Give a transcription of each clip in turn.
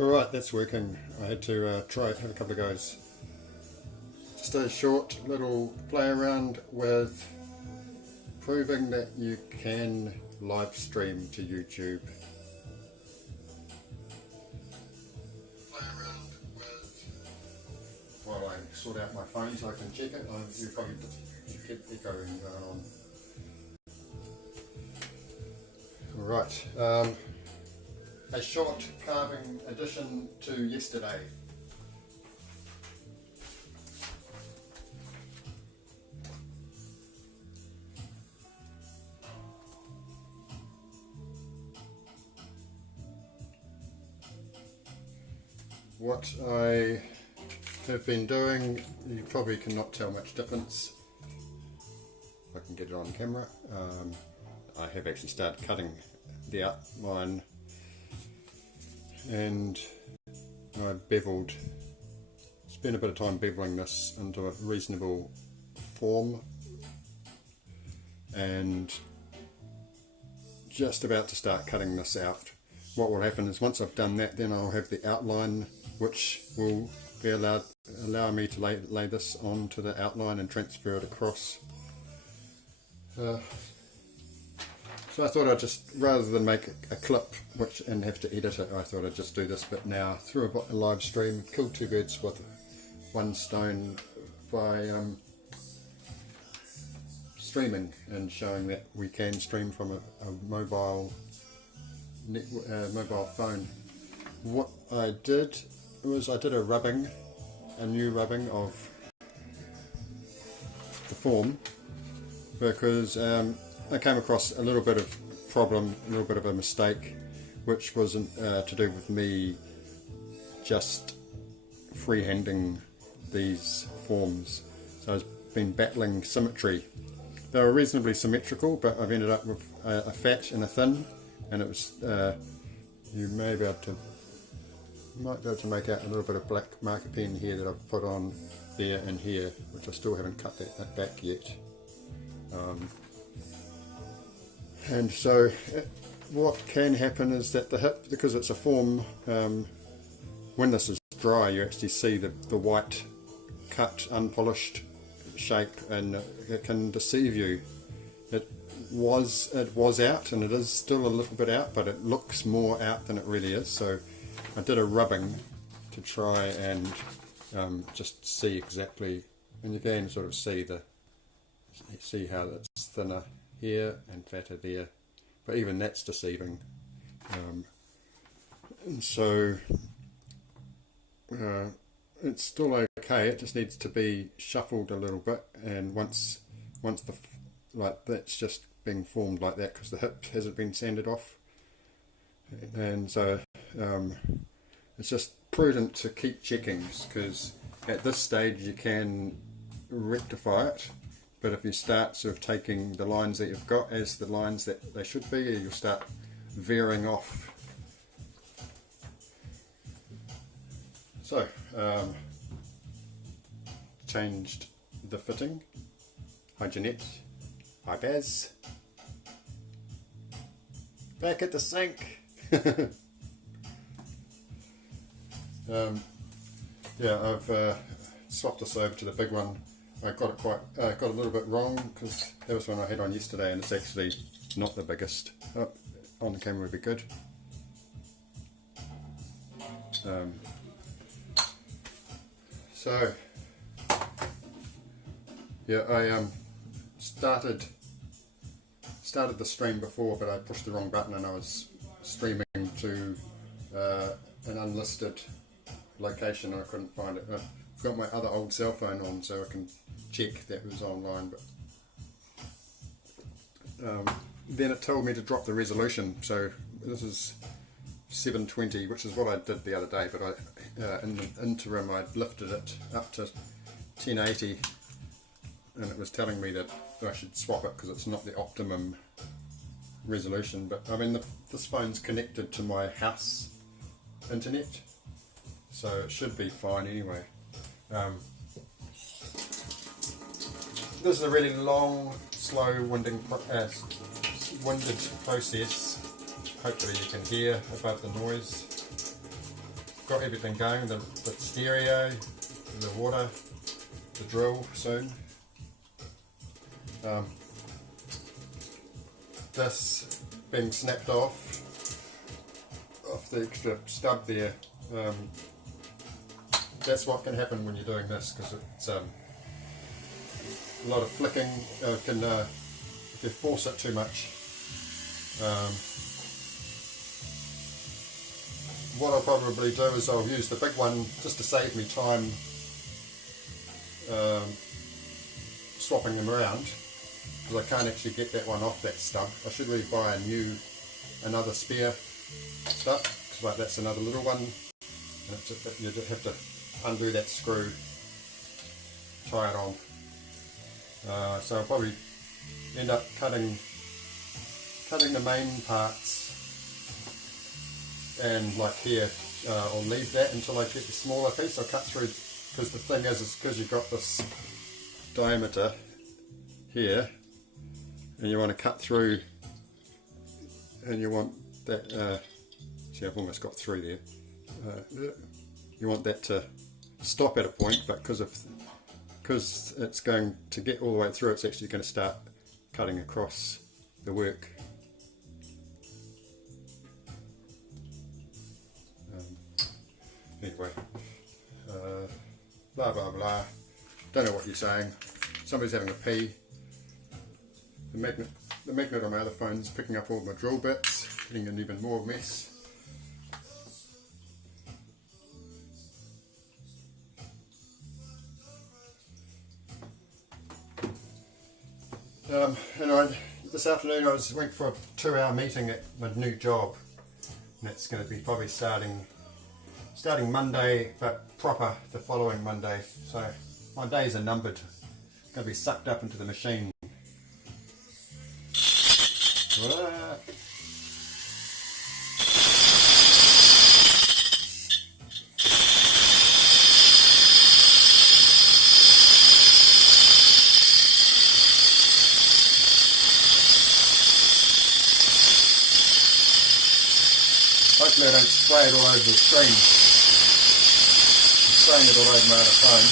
Alright, that's working. I had to have a couple of goes. Just a short little play around with proving that you can live stream to YouTube. Play around with, while I sort out my phone so I can check it. You've probably get echoing going on. Alright, a short carving addition to yesterday. What I have been doing, you probably cannot tell much difference. If I can get it on camera. I have actually started cutting the outline, and I beveled, spent a bit of time beveling this into a reasonable form, and just about to start cutting this out. What will happen is once I've done that, then I'll have the outline, which will be allow me to lay this onto the outline and transfer it across. So I thought I'd just, rather than make a clip and have to edit it, I thought I'd just do this bit now through a live stream, kill two birds with one stone by streaming and showing that we can stream from a mobile phone. What I did was I did a new rubbing of the form, because I came across a little bit of problem, a little bit of a mistake, which wasn't to do with me just freehanding these forms. So I've been battling symmetry. They were reasonably symmetrical, but I've ended up with a fat and a thin, and it was you might be able to make out a little bit of black marker pen here that I've put on there and here, which I still haven't cut that back yet. And so what can happen is that the hip, because it's a form, when this is dry you actually see the white cut unpolished shape, and it can deceive you. It was out, and it is still a little bit out, but it looks more out than it really is. So I did a rubbing to try and just see exactly, and you can sort of see how it's thinner here and fatter there, but even that's deceiving. And so it's still okay. It just needs to be shuffled a little bit, and once that's just being formed like that because the hip hasn't been sanded off, and so it's just prudent to keep checking, because at this stage you can rectify it. But if you start sort of taking the lines that you've got as the lines that they should be, you'll start veering off. So, changed the fitting. Hi Jeanette. Hi Baz. Back at the sink. Yeah, I've swapped this over to the big one. I got it a little bit wrong, because that was one I had on yesterday, and it's actually not the biggest. On the camera would be good. So yeah, I started the stream before, but I pushed the wrong button and I was streaming to an unlisted location and I couldn't find it. I've got my other old cell phone on so I can check that it was online, but then it told me to drop the resolution. So this is 720, which is what I did the other day, but in the interim I lifted it up to 1080, and it was telling me that I should swap it because it's not the optimum resolution. But I mean, this phone's connected to my house internet, so it should be fine anyway. This is a really long, slow, winded process. Hopefully you can hear above the noise. got everything going, the stereo, the water, the drill soon. This being snapped off the extra stub there. That's what can happen when you're doing this, because it's a lot of flicking. If you force it too much. What I'll probably do is I'll use the big one just to save me time swapping them around, because I can't actually get that one off that stub. I should really buy another spare stub, but that's another little one, and you just have to undo that screw, tie it on. So I'll probably end up cutting the main parts, and like here, I'll leave that until I get the smaller piece. I'll cut through, because the thing is because you've got this diameter here, and you want to cut through, and you want that, see, I've almost got through there. You want that to stop at a point, but because it's going to get all the way through, it's actually going to start cutting across the work. Anyway, blah blah blah. Don't know what you're saying. Somebody's having a pee. The magnet on my other phone is picking up all my drill bits, getting an even more mess. And this afternoon I went for a 2-hour meeting at my new job, and that's going to be probably starting Monday, but proper the following Monday. So my days are numbered. I'm going to be sucked up into the machine. Hopefully I don't spray it all over the screen. I'm spraying it all over my other phone.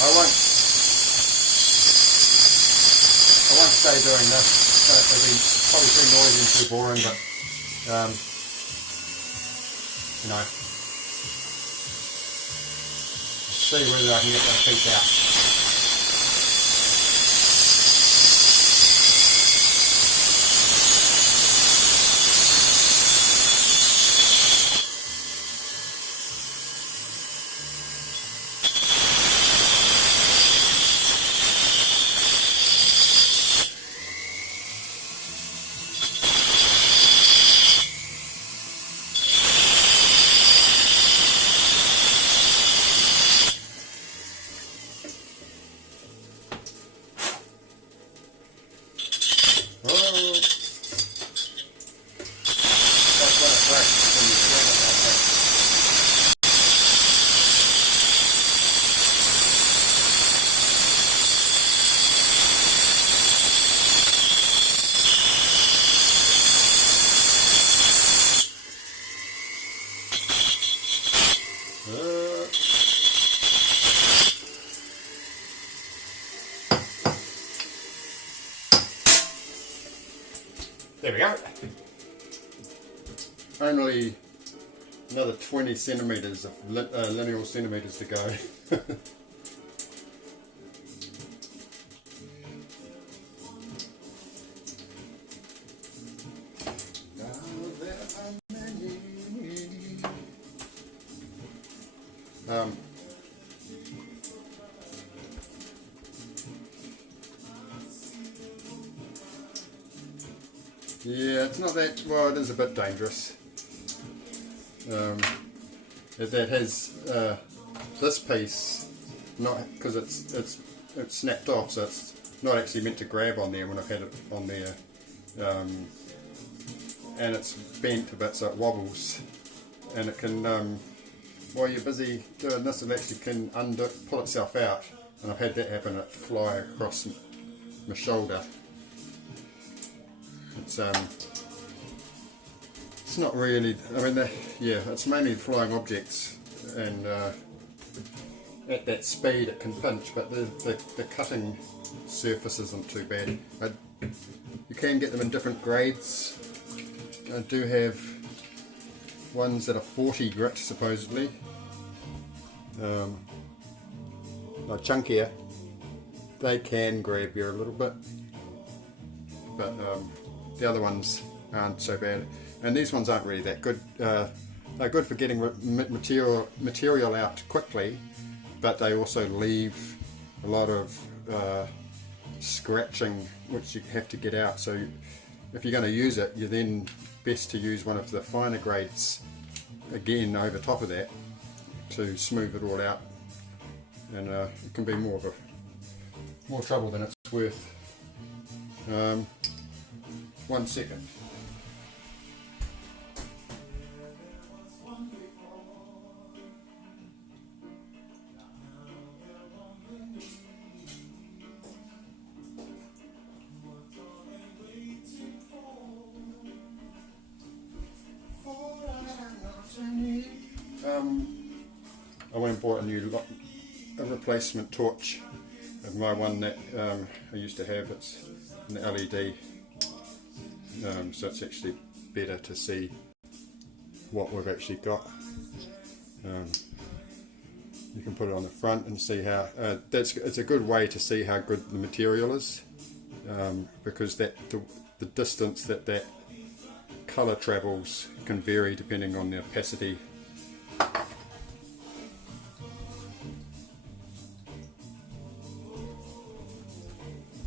I won't stay doing this. It'll be probably too noisy and too boring, but you know, see whether I can get that piece out. There we go. Only another 20 centimetres of lineal centimetres to go. Yeah, it's not that, well, it is a bit dangerous. that has this piece, not because it's snapped off, so it's not actually meant to grab on there when I've had it on there, and it's bent a bit so it wobbles, and it can while you're busy doing this, it actually can pull itself out, and I've had that happen, it fly across my shoulder. It's not really, I mean, yeah, it's mainly flying objects, and at that speed it can pinch, but the cutting surface isn't too bad. You can get them in different grades. I do have ones that are 40 grit supposedly, like chunkier. They can grab you a little bit, but the other ones aren't so bad, and these ones aren't really that good. They're good for getting material out quickly, but they also leave a lot of scratching which you have to get out. So if you're going to use it, you're then best to use one of the finer grades again over top of that to smooth it all out, and it can be more trouble than it's worth. 1 second. I went and bought a replacement torch of my one that I used to have. It's an LED, so it's actually better to see what we've actually got. You can put it on the front and see how it's a good way to see how good the material is, because the distance that colour travels can vary depending on the opacity.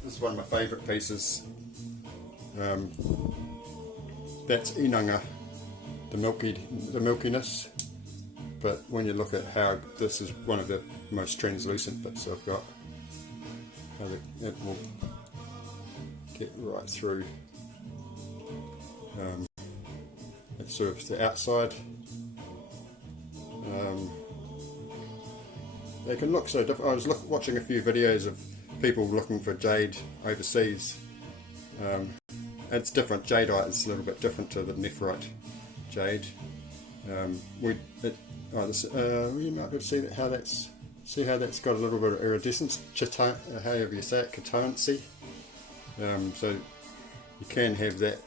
This is one of my favourite pieces. That's inanga, the milkiness. But when you look at how this is one of the most translucent bits I've got, it will get right through. It's sort of the outside. They can look so different. I was watching a few videos of people looking for jade overseas. It's different. Jadeite is a little bit different to the nephrite jade. You might be able to see how that's got a little bit of iridescence, however you say it, chatoyancy. So you can have that.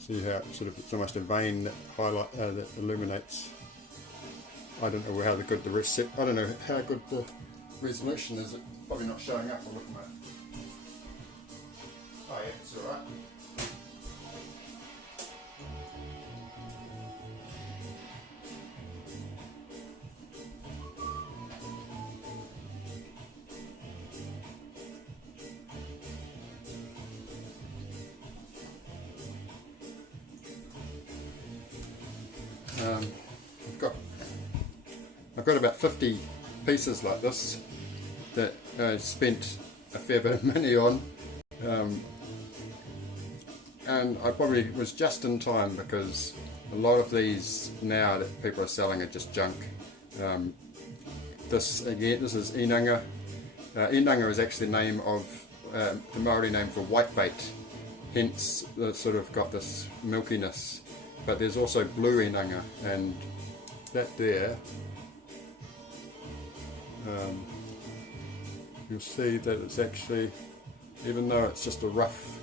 See how it's almost a vein that that illuminates. I don't know how good I don't know how good the resolution is. It's probably not showing up. I'll look at it. Oh yeah, it's alright. I've got about 50 pieces like this that I spent a fair bit of money on, and I probably was just in time, because a lot of these now that people are selling are just junk. This is inanga. Inanga is actually the name of the Maori name for whitebait, hence it's sort of got this milkiness. But there's also blue inanga, and that there, you'll see that it's actually, even though it's just a rough,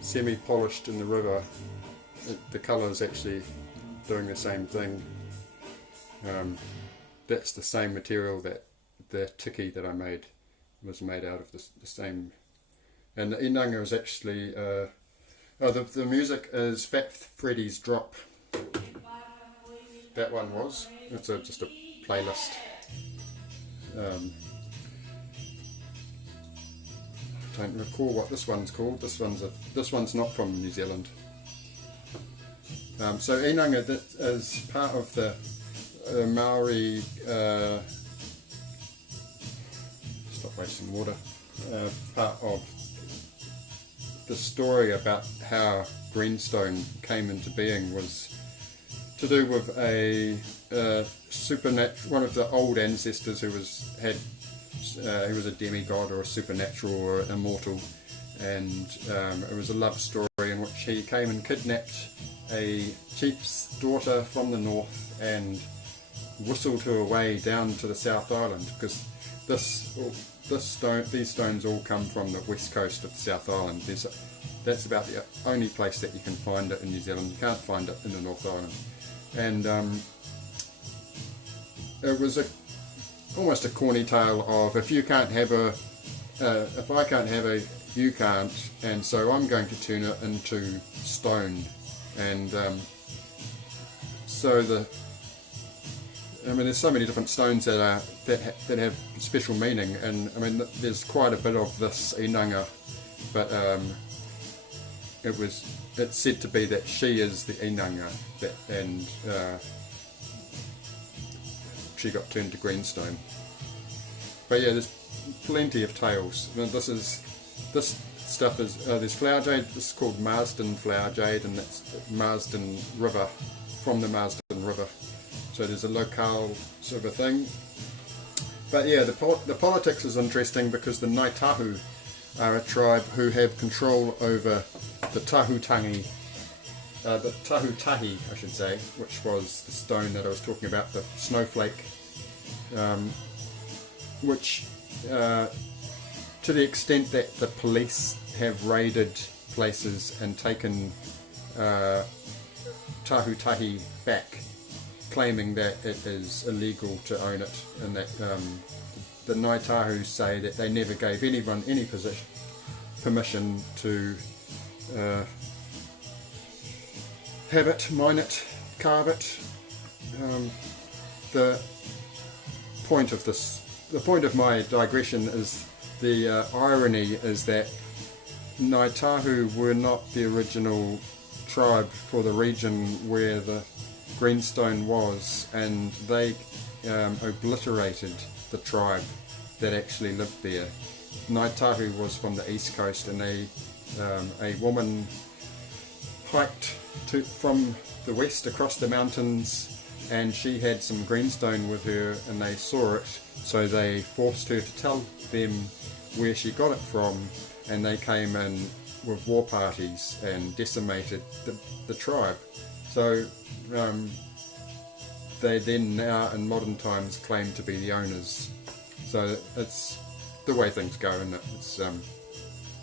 semi-polished in the river, the colour is actually doing the same thing. That's the same material that the tiki that I made was made out of, the same. And the inanga is actually, the music is Fat Freddy's Drop. That one was. It's just a playlist. I don't recall what this one's called. This one's not from New Zealand. So inanga is part of the Maori, stop wasting water, part of the story about how greenstone came into being was to do with a supernatural, one of the old ancestors who was a demigod or a supernatural or immortal, and it was a love story in which he came and kidnapped a chief's daughter from the north and whistled her away down to the South Island, because these stones all come from the west coast of the South Island. That's about the only place that you can find it in New Zealand. You can't find it in the North Island. And it was almost a corny tale of, if you can't have if I can't have a, you can't, and so I'm going to turn it into stone. And so there's so many different stones that have special meaning, and I mean there's quite a bit of this inanga, but it's said to be that she is the inanga, and she got turned to greenstone. But yeah, there's plenty of tales. I mean, this stuff is there's flower jade. This is called Marsden flower jade, and that's Marsden River, from the Marsden River. So there's a locale sort of a thing. But yeah, the politics is interesting because the Ngāi Tahu are a tribe who have control over the tahutahi, I should say, which was the stone that I was talking about, the snowflake, which to the extent that the police have raided places and taken tahutahi back, claiming that it is illegal to own it, and that the Ngāi Tahu say that they never gave anyone any permission to have it, mine it, carve it. The point of my digression is the irony is that Ngāi Tahu were not the original tribe for the region where the greenstone was, and they obliterated the tribe that actually lived there. Ngāi Tahu was from the east coast, and a woman hiked from the west across the mountains, and she had some greenstone with her, and they saw it, so they forced her to tell them where she got it from, and they came in with war parties and decimated the tribe. So they then now in modern times claim to be the owners. So it's the way things go, isn't it? It's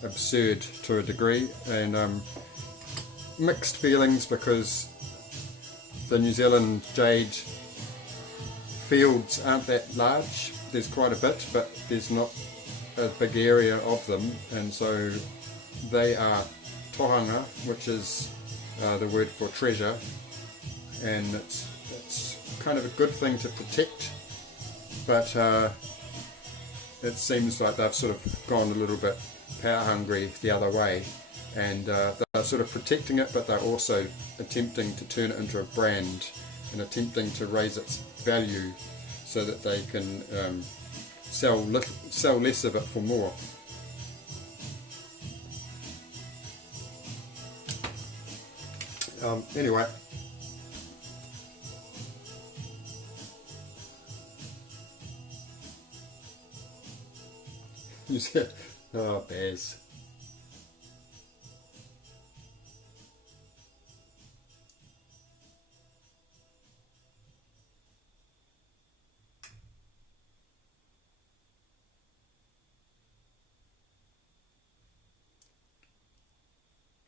absurd to a degree, and mixed feelings, because the New Zealand jade fields aren't that large. There's quite a bit, but there's not a big area of them, and so they are tohanga, which is the word for treasure, and it's kind of a good thing to protect, but it seems like they've sort of gone a little bit power hungry the other way, and they're sort of protecting it, but they're also attempting to turn it into a brand and attempting to raise its value so that they can sell less of it for more. Anyway, you said, oh, bears.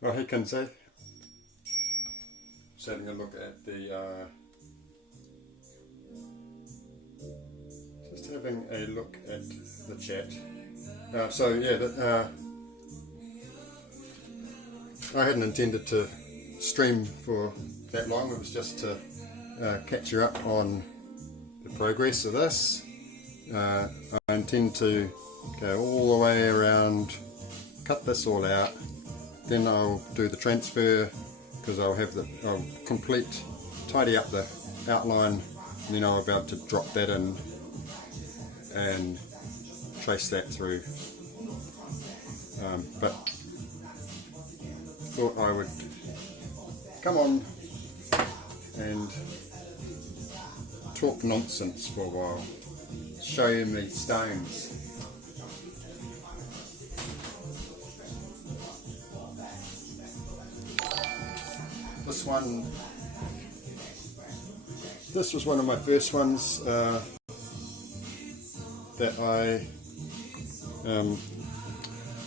Oh, he can say. Just having a look at the. Just having a look at the chat. So yeah, I hadn't intended to stream for that long. It was just to catch you up on the progress of this. I intend to go all the way around, cut this all out. Then I'll do the transfer because I'll tidy up the outline, and then I'll be able to drop that in and trace that through. But thought I would come on and talk nonsense for a while, show you these stones. This was one of my first ones that I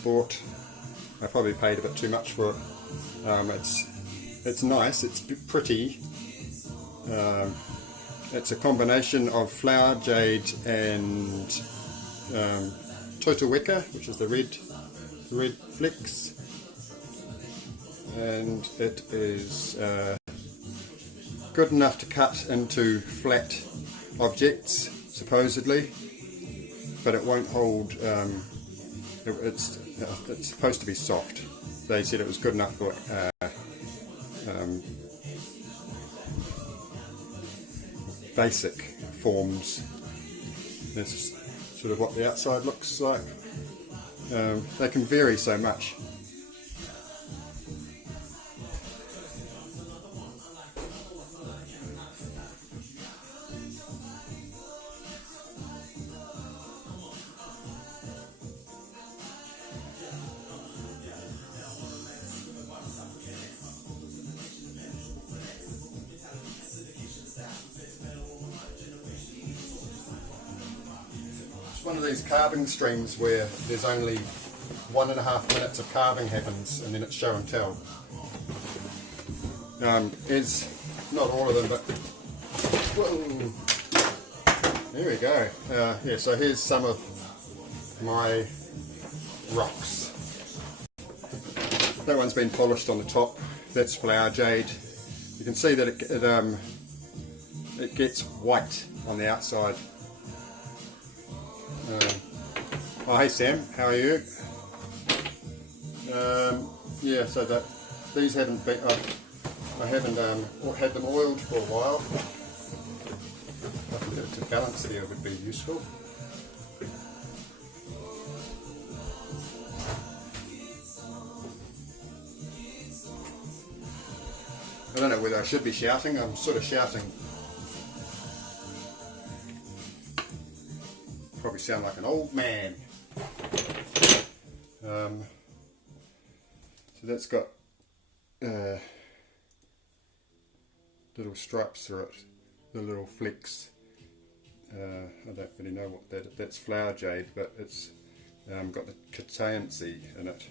bought. I probably paid a bit too much for it. It's nice, it's pretty. It's a combination of flower, jade and totoweka, which is the red flecks, and it is good enough to cut into flat objects, supposedly, but it won't hold. It's supposed to be soft. They said it was good enough for basic forms. That's sort of what the outside looks like. They can vary so much. One of these carving streams where there's only 1.5 minutes of carving happens and then it's show and tell. Is not all of them, but whoa, there we go. Yeah, so here's some of my rocks. That one's been polished on the top. That's flower jade. You can see that it gets white on the outside. Oh, hey Sam, how are you? Yeah, so that these haven't been. I haven't had them oiled for a while. A bit of balance there would be useful. I don't know whether I should be shouting. I'm sort of shouting. Probably sound like an old man. So that's got little stripes through it, the little flecks. I don't really know what that's flower jade, but it's got the Catayancy in it.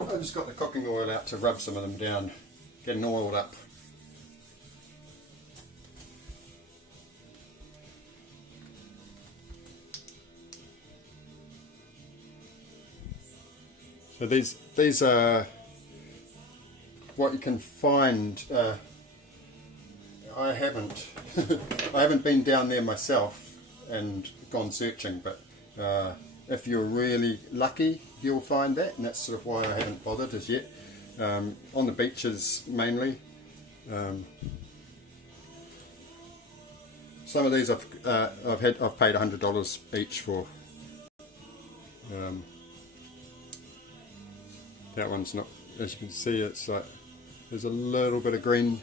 I just got the cooking oil out to rub some of them down, getting oiled up. So these are what you can find. I haven't I haven't been down there myself and gone searching, but if you're really lucky, you'll find that, and that's sort of why I haven't bothered as yet. On the beaches mainly. Some of these I've paid $100 each for. That one's not, as you can see, it's like there's a little bit of green,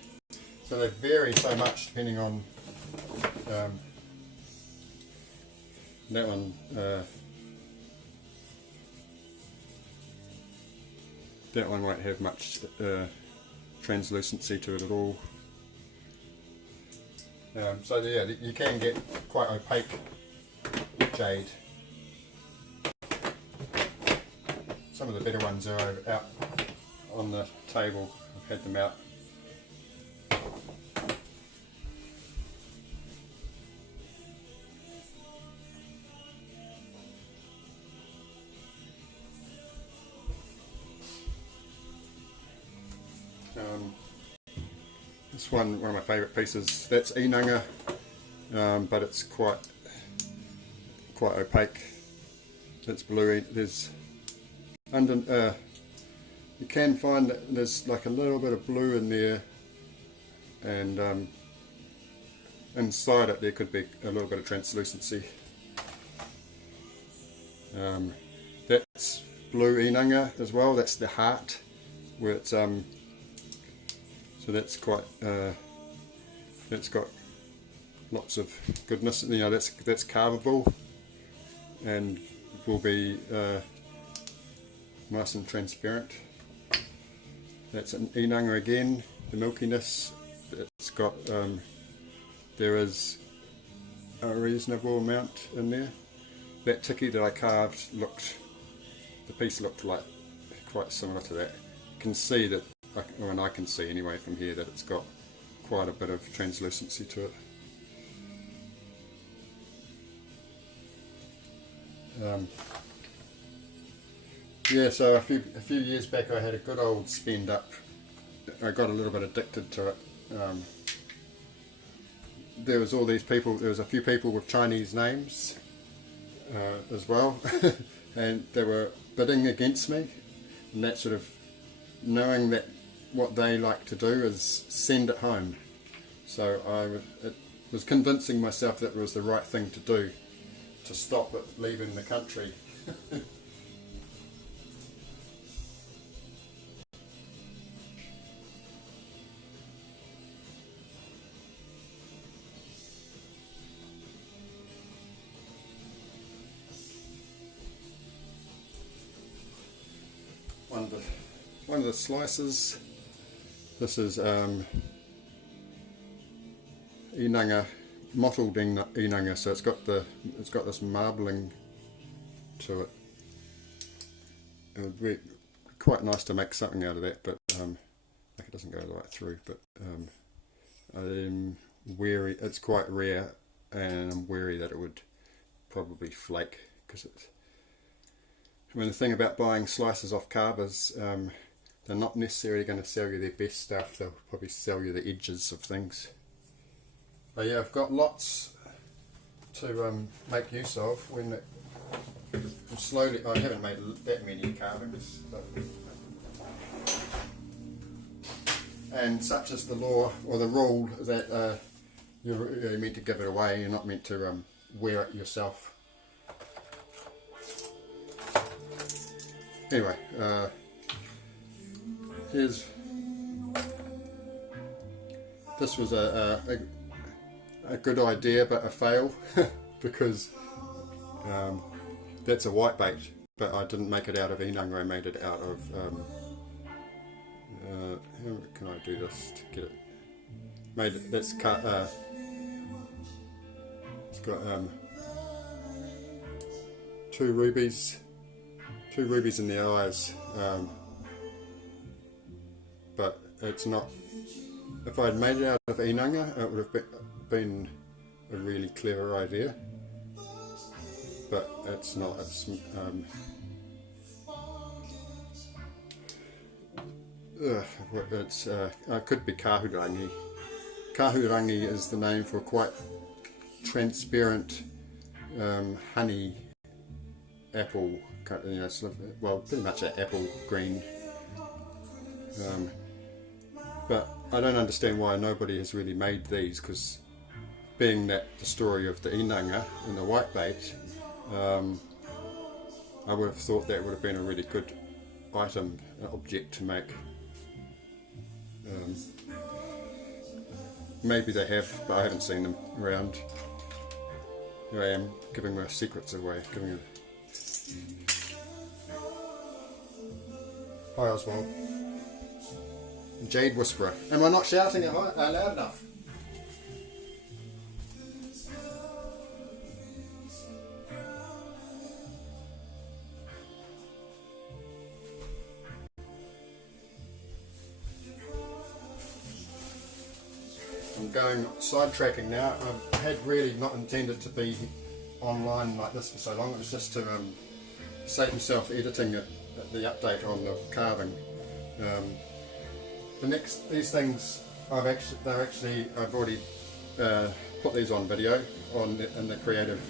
so they vary so much depending on that one. That one won't have much translucency to it at all. So yeah, you can get quite opaque jade. Some of the better ones are out on the table. I've had them out. This one of my favourite pieces. That's inanga, but it's quite opaque. That's blue. There's under you can find that there's like a little bit of blue in there, and inside it there could be a little bit of translucency. That's blue inanga as well. That's the heart, where it's so that's quite that's got lots of goodness. You know, that's carvable and will be nice and transparent. That's an inanga again. The milkiness, it's got there is a reasonable amount in there. That tiki that I carved the piece looked like quite similar to that. You can see that, and I can see anyway from here, that it's got quite a bit of translucency to it. Yeah, so a few years back I had a good old spend up. I got a little bit addicted to it. There was all these people, there was a few people with Chinese names as well, and they were bidding against me, and that sort of knowing that what they like to do is send it home. So it was convincing myself that it was the right thing to do, to stop it leaving the country. One of the slices. This is inanga, mottled inanga, so it's got this marbling to it. It would be quite nice to make something out of that, but like it doesn't go right through. But I'm wary. It's quite rare, and I'm wary that it would probably flake, because it's. I mean, the thing about buying slices off carvers, they're not necessarily going to sell you their best stuff. They'll probably sell you the edges of things. But yeah, I've got lots to make use of when it slowly. I haven't made that many carvings, but, and such is the law or the rule that you're meant to give it away. You're not meant to wear it yourself. Anyway, this was a good idea, but a fail because that's a whitebait, but I didn't make it out of inanga. I made it out of how can I do this to get it? Made it. That's cut. It's got two rubies in the eyes, but it's not. If I'd made it out of inanga, it would have been a really clever idea, but it's not. It could be kahurangi. Kahurangi is the name for quite transparent honey apple. You know, sort of, well, pretty much an apple green. But I don't understand why nobody has really made these, because being that the story of the inanga and the whitebait, I would have thought that would have been a really good item, object to make. Maybe they have, but I haven't seen them around. Here I am giving my secrets away. Hi Oswald. Jade Whisperer. Am I not shouting it loud enough? I'm going sidetracking now. I had really not intended to be online like this for so long. It was just to save myself editing it. The update on the carving. These things I've already put these on video in the creative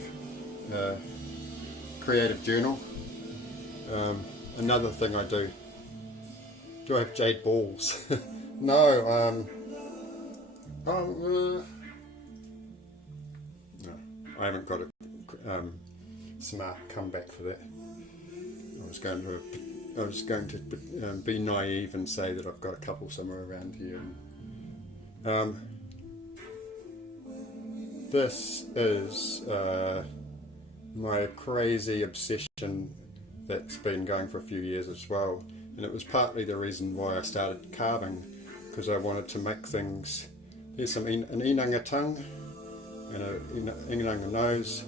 creative journal. Another thing I do. Do I have jade balls? No. No, I haven't got a smart comeback for that. I was going to be naive and say that I've got a couple somewhere around here. This is my crazy obsession that's been going for a few years as well, and it was partly the reason why I started carving, because I wanted to make things. Here's an inanga tongue and an inanga nose,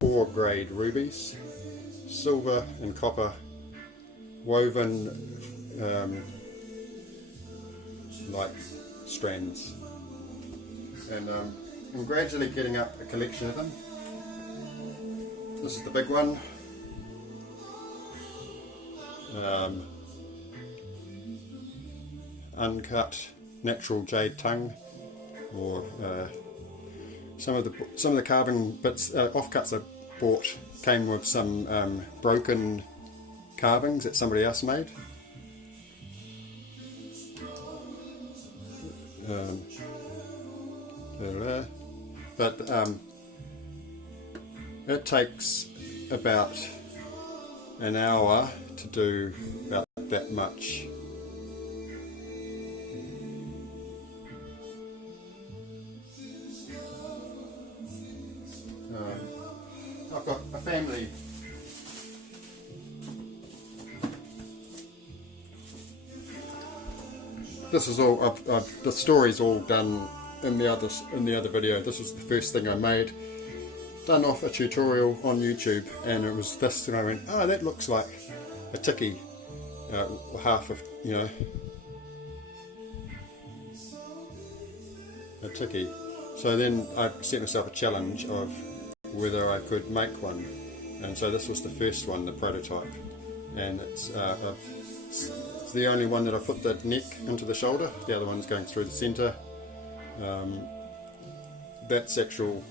poor grade rubies, silver and copper woven like strands, and I'm gradually getting up a collection of them. This is the big one. Uncut natural jade tongue, or some of the carving bits, offcuts I bought came with some broken carvings that somebody else made. But it takes about an hour to do about that much. I've got a family. This is all. The story's all done in the other video. This is the first thing I made, done off a tutorial on YouTube, and it was this, and I went, oh, that looks like a tiki, half of, a tiki. So then I set myself a challenge of whether I could make one, and so this was the first one, the prototype, and it's the only one that I put the neck into the shoulder. The other one's going through the centre. That's actual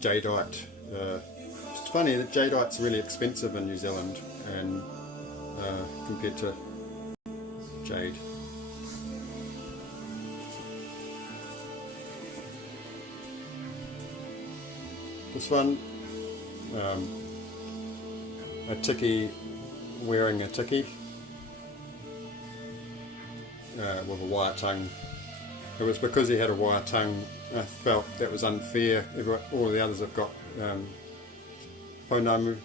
jadeite. It's funny that jadeite's really expensive in New Zealand, and compared to jade. This one, a tiki wearing a tiki with a wire tongue. It was because he had a wire tongue, I felt that was unfair. All the others have got pounamu,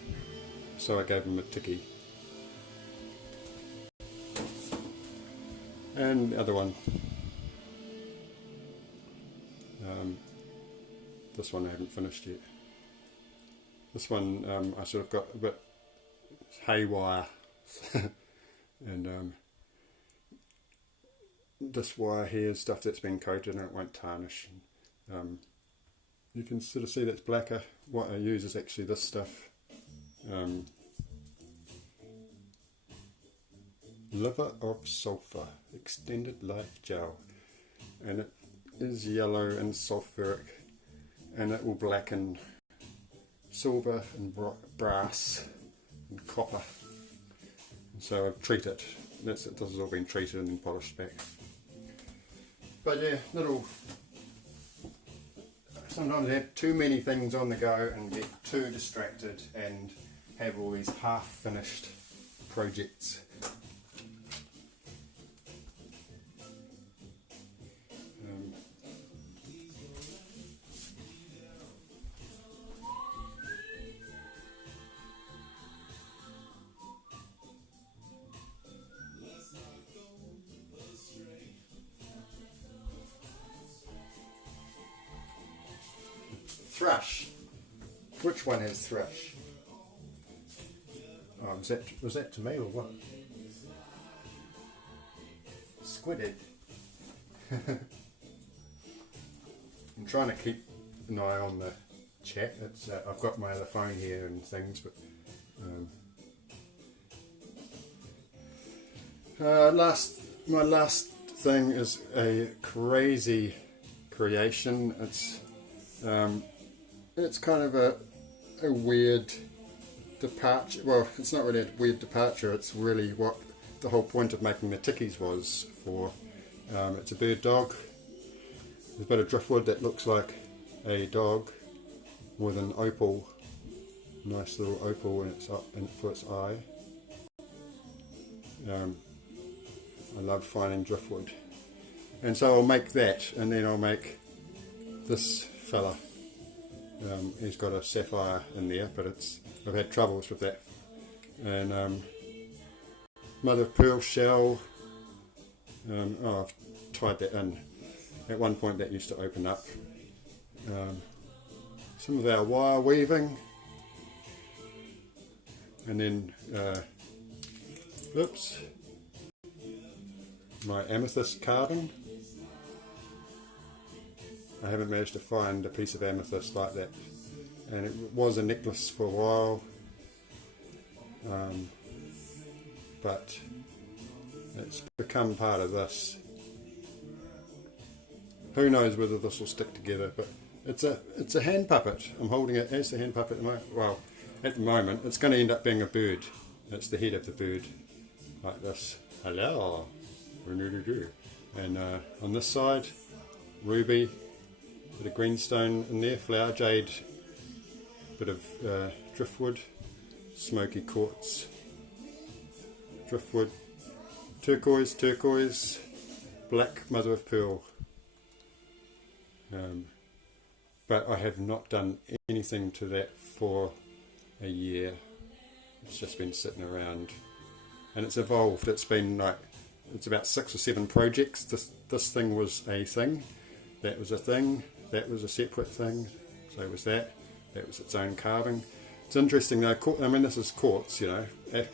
so I gave him a tiki. And the other one, this one I haven't finished yet. This one I sort of got a bit haywire, and this wire here is stuff that's been coated and it won't tarnish. You can sort of see that's blacker. What I use is actually this stuff, liver of sulphur extended life gel, and it is yellow and sulphuric, and it will blacken silver and brass and copper. So I've treated it. This has all been treated and polished back. But yeah, sometimes I have too many things on the go and get too distracted and have all these half-finished projects. Thrush. Which one has thrush? Oh, was that to me or what? Squidded. I'm trying to keep an eye on the chat. It's I've got my other phone here and things, but my last thing is a crazy creation. It's kind of a weird departure. Well, it's not really a weird departure, it's really what the whole point of making the tickies was for. It's a bird dog. There's a bit of driftwood that looks like a dog with an opal, nice little opal for its eye. I love finding driftwood. And so I'll make that, and then I'll make this fella. He's got a sapphire in there, but I've had troubles with that. And mother of pearl shell. I've tied that in. At one point that used to open up. Some of our wire weaving. And then, oops, my amethyst carving. I haven't managed to find a piece of amethyst like that, and it was a necklace for a while, but it's become part of this. Who knows whether this will stick together, but it's a hand puppet. I'm holding it as the hand puppet at the moment. Well, at the moment it's going to end up being a bird. It's the head of the bird, like this. Hello, and on this side, ruby. Bit of greenstone in there, flower jade, bit of driftwood, smoky quartz, driftwood, turquoise, black mother of pearl. But I have not done anything to that for a year. It's just been sitting around, and it's evolved. It's been like, it's about 6 or 7 projects. This thing was a thing, that was a thing. That was a separate thing, so was that. That was its own carving. It's interesting though, I mean this is quartz, you know,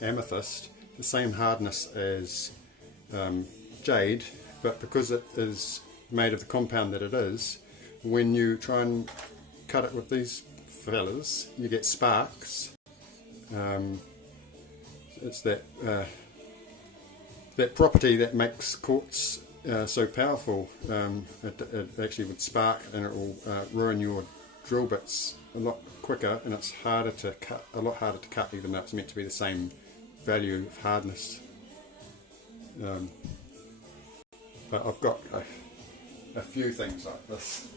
amethyst, the same hardness as jade, but because it is made of the compound that it is, when you try and cut it with these fellas, you get sparks. It's that property that makes quartz so powerful. It actually would spark, and it will ruin your drill bits a lot quicker, and it's harder to cut, a lot harder to cut, even though it's meant to be the same value of hardness. But I've got a few things like this.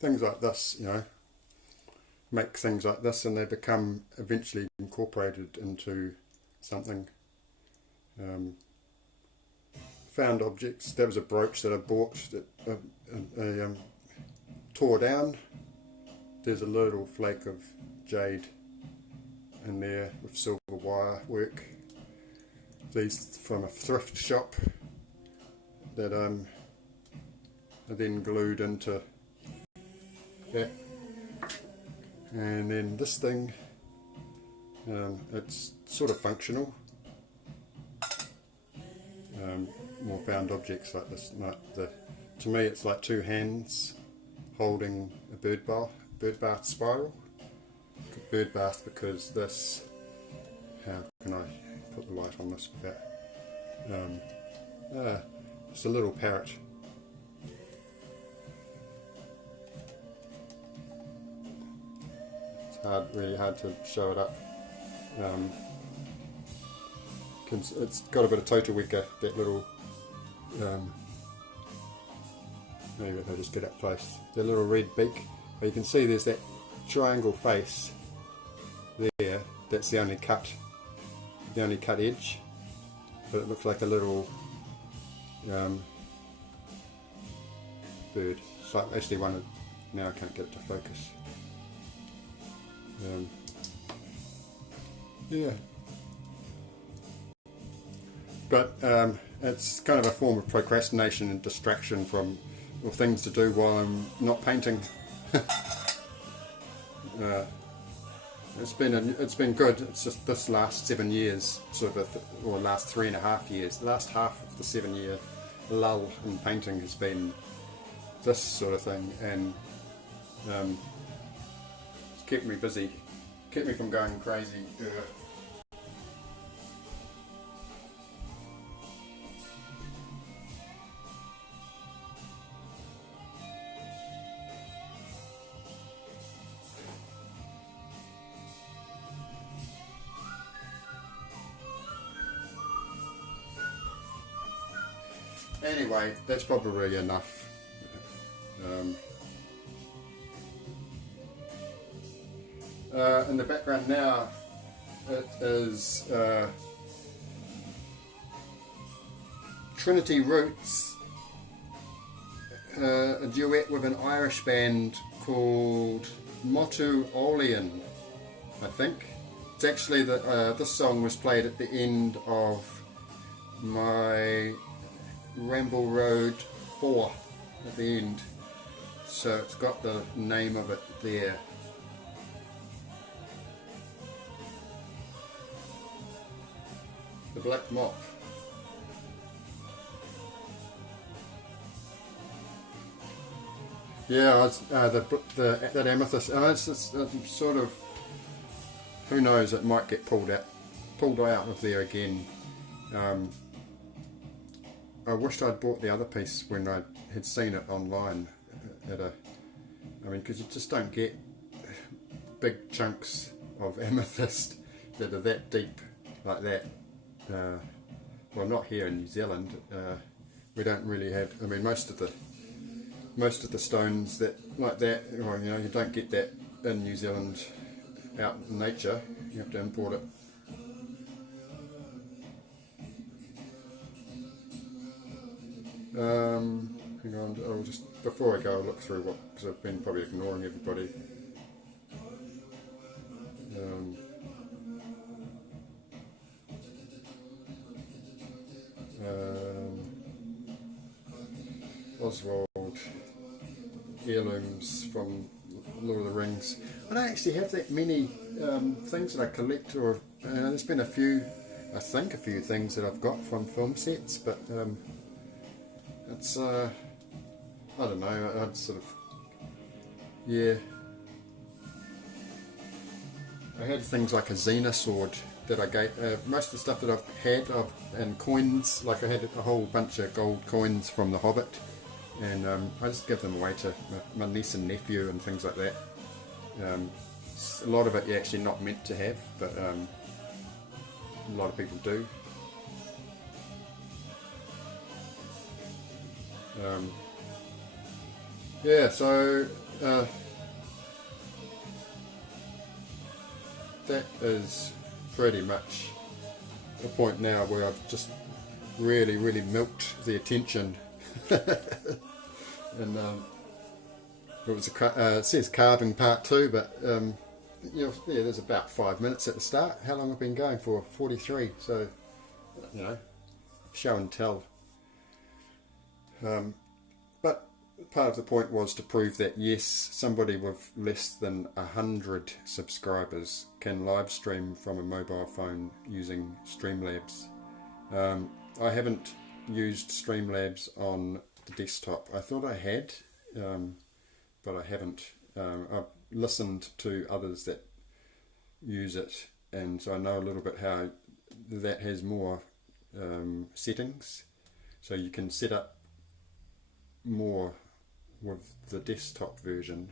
Things like this, you know, make things like this, and they become eventually incorporated into something. Found objects. There was a brooch that I bought that tore down. There's a little flake of jade in there with silver wire work. These from a thrift shop that I then glued into that. And then this thing, it's sort of functional. More found objects like this. To me, it's like 2 hands holding a bird bath spiral. Bird bath because this. How can I put the light on this without? It's a little parrot. Really hard to show it up. It's got a bit of totaweka, that little, maybe if I just get up close, the little red beak, but you can see there's that triangle face there, that's the only cut edge, but it looks like a little bird. It's like actually one of, now I can't get it to focus. Yeah, but it's kind of a form of procrastination and distraction from things to do while I'm not painting. It's been good. It's just this last 7 years, sort of, or last 3.5 years. The last half of the 7-year lull in painting has been this sort of thing, and it's kept me busy, kept me from going crazy. Anyway, that's probably enough. In the background now, it is Trinity Roots, a duet with an Irish band called Motu Olean, I think. It's actually this song was played at the end of my Ramble Road 4 at the end, so it's got the name of it there. The Black Mop. Yeah, that amethyst. It's sort of, who knows? It might get pulled out of there again. I wished I'd bought the other piece when I had seen it online because you just don't get big chunks of amethyst that are that deep like that. Well, not here in New Zealand. We don't really have. I mean, most of the stones that like that, well, you don't get that in New Zealand out in nature. You have to import it. Hang on, I'll just, before I go, I'll look through because I've been probably ignoring everybody. Oswald, heirlooms from Lord of the Rings. I don't actually have that many things that I collect, or there's been a few things that I've got from film sets, but it's I don't know, I'd sort of, yeah, I had things like a Xena sword that I gave, most of the stuff that I've had and coins, like I had a whole bunch of gold coins from The Hobbit, and I just give them away to my niece and nephew and things like that. A lot of it you're actually not meant to have, but a lot of people do. Yeah, so that is pretty much the point now where I've just really milked the attention. And it was it says carving part 2, but yeah, there's about 5 minutes at the start. How long I've been going for? 43. So show and tell. But part of the point was to prove that yes, somebody with less than 100 subscribers can live stream from a mobile phone using Streamlabs. I haven't used Streamlabs on the desktop. I thought I had, but I haven't. I've listened to others that use it, and so I know a little bit how that has more settings, so you can set up more with the desktop version,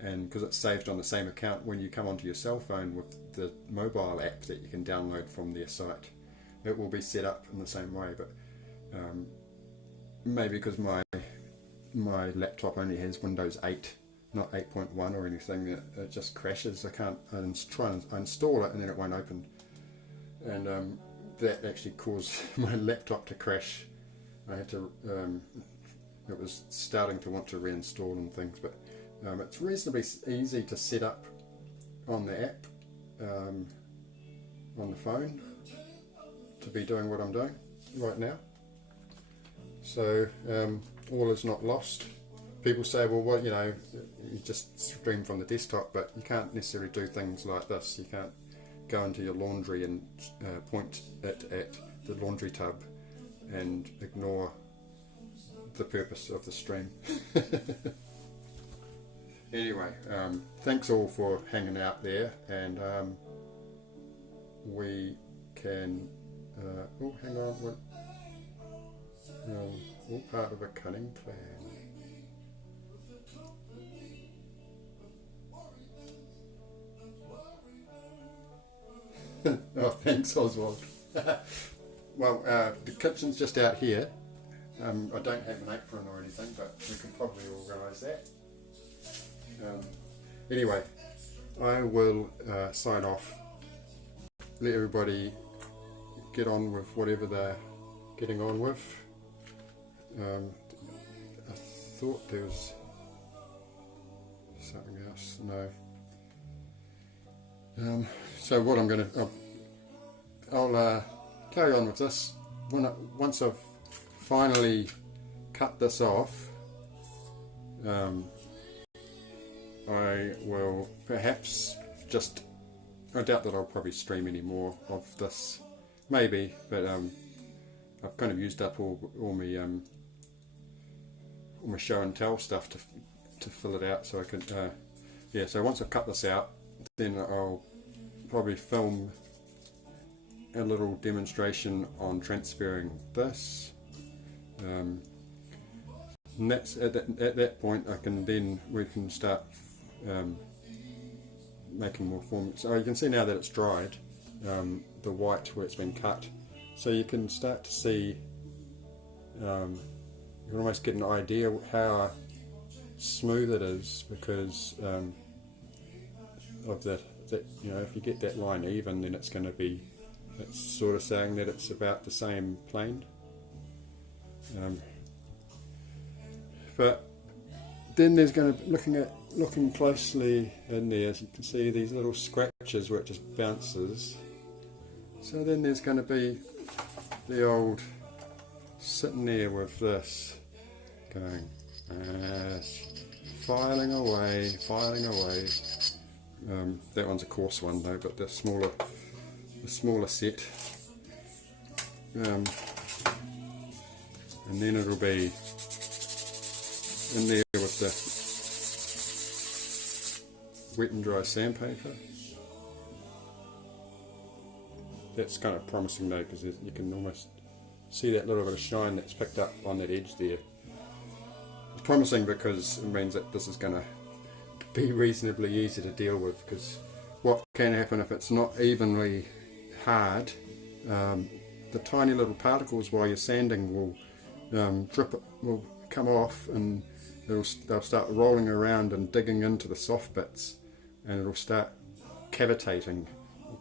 and because it's saved on the same account, when you come onto your cell phone with the mobile app that you can download from their site, it will be set up in the same way. But maybe because my laptop only has Windows 8, not 8.1 or anything, it just crashes. I can't try and install it and then it won't open, and that actually caused my laptop to crash. I had to it was starting to want to reinstall and things, but it's reasonably easy to set up on the app on the phone to be doing what I'm doing right now. So all is not lost. People say, well, what, you just stream from the desktop, but you can't necessarily do things like this. You can't go into your laundry and point it at the laundry tub and ignore the purpose of the stream. Anyway, thanks all for hanging out there, and we can oh, hang on, what, all part of a cunning plan. Oh, thanks, Oswald. Well, the kitchen's just out here. I don't have an apron or anything, but we can probably organise that. Anyway, I will sign off. Let everybody get on with whatever they're getting on with. I thought there was something else. No. So what I'm going to, I'll carry on with this. Once I've finally cut this off, I will perhaps just, I doubt that I'll probably stream any more of this, maybe, but I've kind of used up all my show and tell stuff to fill it out, so I could, yeah, so once I've cut this out, then I'll probably film a little demonstration on transferring this. And that's at that point we can start making more form. So you can see now that it's dried, the white where it's been cut, so you can start to see, you can almost get an idea how smooth it is, because of that, you know, if you get that line even, then it's sort of saying that it's about the same plane. But then there's going to looking closely in there, as you can see these little scratches where it just bounces. So then there's going to be the old sitting there with this going filing away. That one's a coarse one though, but the smaller set. And then it'll be in there with the wet and dry sandpaper. That's kind of promising though, because you can almost see that little bit of shine that's picked up on that edge there. It's promising because it means that this is going to be reasonably easy to deal with, because what can happen if it's not evenly hard, the tiny little particles while you're sanding will will come off, and they'll start rolling around and digging into the soft bits, and it'll start cavitating,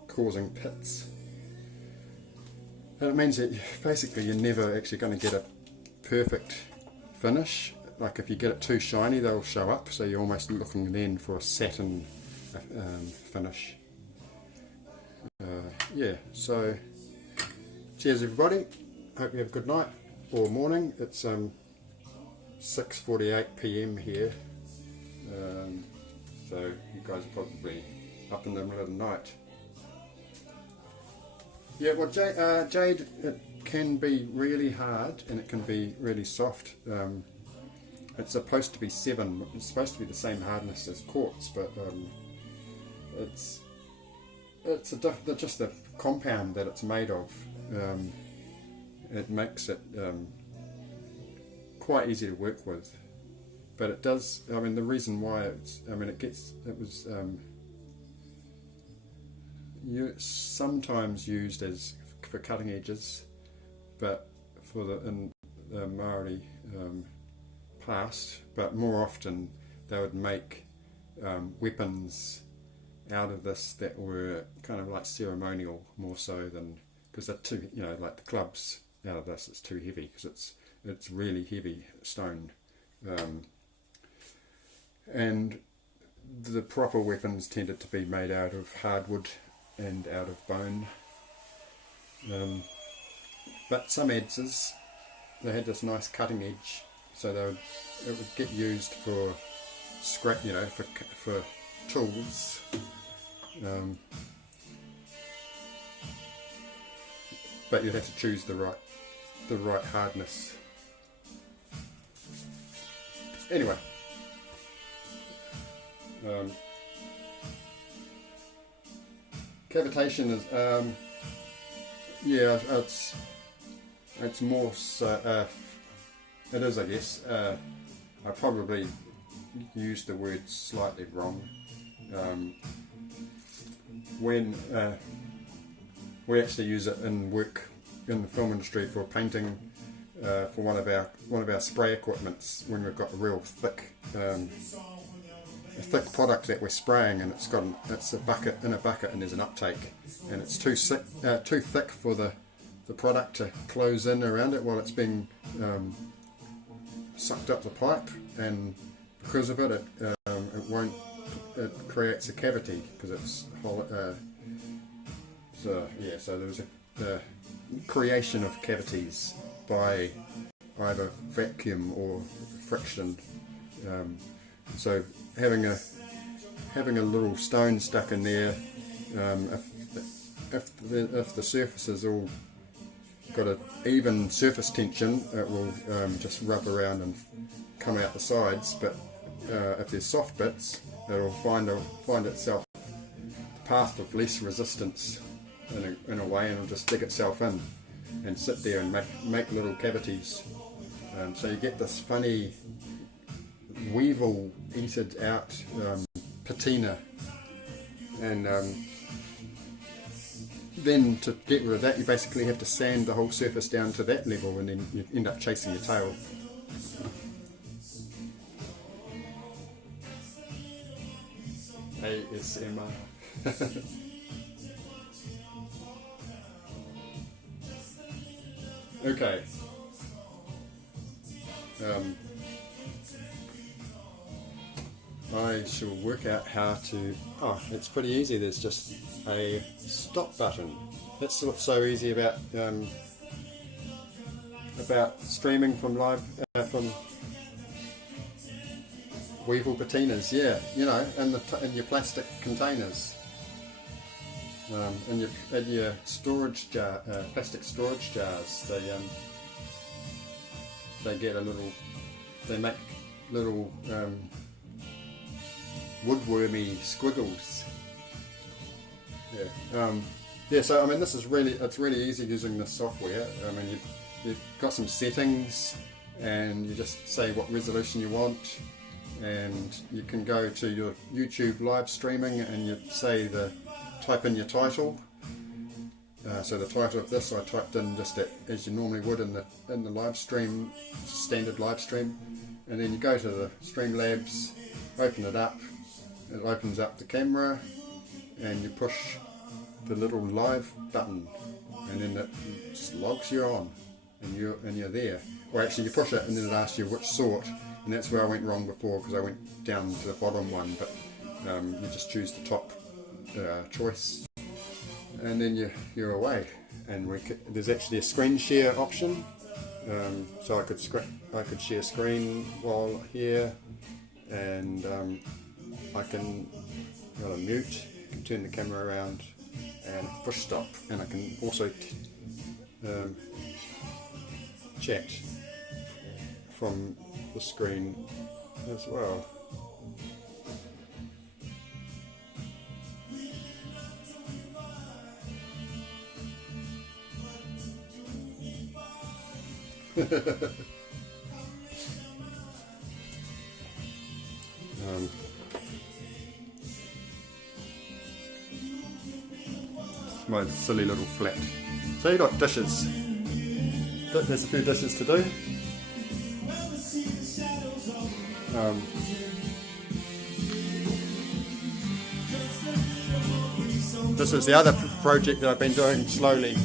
causing pits. And it means that basically you're never actually going to get a perfect finish. Like if you get it too shiny, they'll show up, so you're almost looking then for a satin finish. Yeah, so cheers everybody, hope you have a good night or morning. It's 6:48 PM here, so you guys are probably up in the middle of the night. Yeah, well, Jade, it can be really hard and it can be really soft. It's supposed to be 7. It's supposed to be the same hardness as quartz, but it's just the compound that it's made of. It makes it quite easy to work with, but it does. I mean, the reason why it's, I mean, it was sometimes used for cutting edges, but in the Maori past, but more often they would make weapons out of this that were kind of like ceremonial, more so than, because they're too, you know, like the clubs out of this, it's too heavy because it's really heavy stone, and the proper weapons tended to be made out of hardwood and out of bone. But some adzes, they had this nice cutting edge, so it would get used for scrap, you know, for tools. But you'd have to choose the right the right hardness. Anyway, cavitation is yeah, it's more so, it is, I guess. I probably used the word slightly wrong. When we actually use it in work in the film industry for painting, for one of our spray equipments, when we've got a real thick product that we're spraying, and it's a bucket in a bucket, and there's an uptake, and it's too thick for the product to close in around it while it's being sucked up the pipe, and because of it, it creates a cavity because it's so there's a creation of cavities by either vacuum or friction. So having a little stone stuck in there, if the surface is all got an even surface tension, it will just rub around and come out the sides. But if there's soft bits, it will find itself a path of less resistance in a way, and it'll just dig itself in and sit there and make little cavities. So you get this funny weevil eated out patina, and then to get rid of that, you basically have to sand the whole surface down to that level, and then you end up chasing your tail. ASMR. Okay. I shall work out how to... Oh, it's pretty easy. There's just a stop button. That's what's so easy about streaming from live from weevil patinas. Yeah, you know, in your plastic containers, in your storage jar, plastic storage jars. They get a little. They make little woodwormy squiggles. Yeah. Yeah. So I mean, it's really easy using this software. I mean, you've got some settings, and you just say what resolution you want, and you can go to your YouTube live streaming, and you type in your title. So the title of this I typed in just as you normally would in the live stream, standard live stream, and then you go to the Streamlabs, open it up. It opens up the camera, and you push the little live button, and then it just logs you on, and you're there. Or actually, you push it, and then it asks you which sort, and that's where I went wrong before, because I went down to the bottom one. But you just choose the top choice, and then you're away. And there's actually a screen share option, so I could share screen while here, and I can mute, can turn the camera around, and push stop, and I can also chat from the screen as well. My silly little flat. So you got dishes. There's a few dishes to do. This is the other project that I've been doing slowly.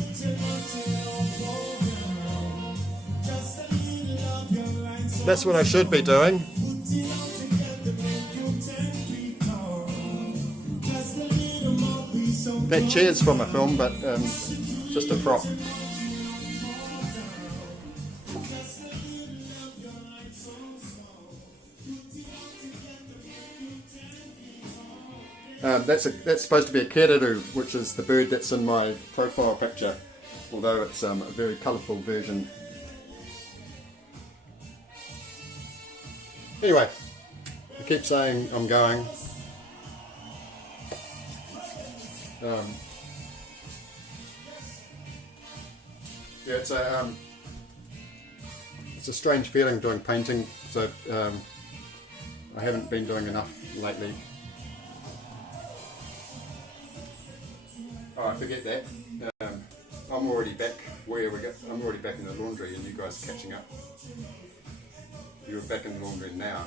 That's what I should be doing. That chair's from a film, but just a prop. That's supposed to be a keriru, which is the bird that's in my profile picture, although it's a very colourful version. Anyway, I keep saying I'm going. Yeah, it's a strange feeling doing painting. So I haven't been doing enough lately. Oh, I forget that. I'm already back where we go. I'm already back in the laundry, and you guys are catching up. You're back in the laundry now.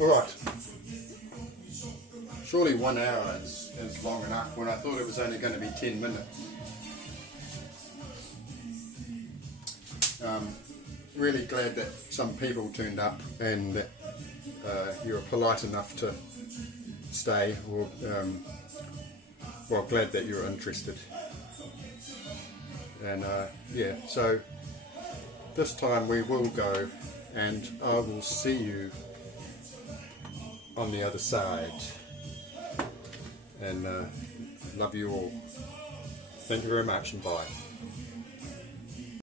Alright. Surely 1 hour is long enough when I thought it was only going to be 10 minutes. Really glad that some people turned up and that you were polite enough to stay, or well, glad that you were interested. And yeah, so this time we will go, and I will see you on the other side. And love you all. Thank you very much, and bye.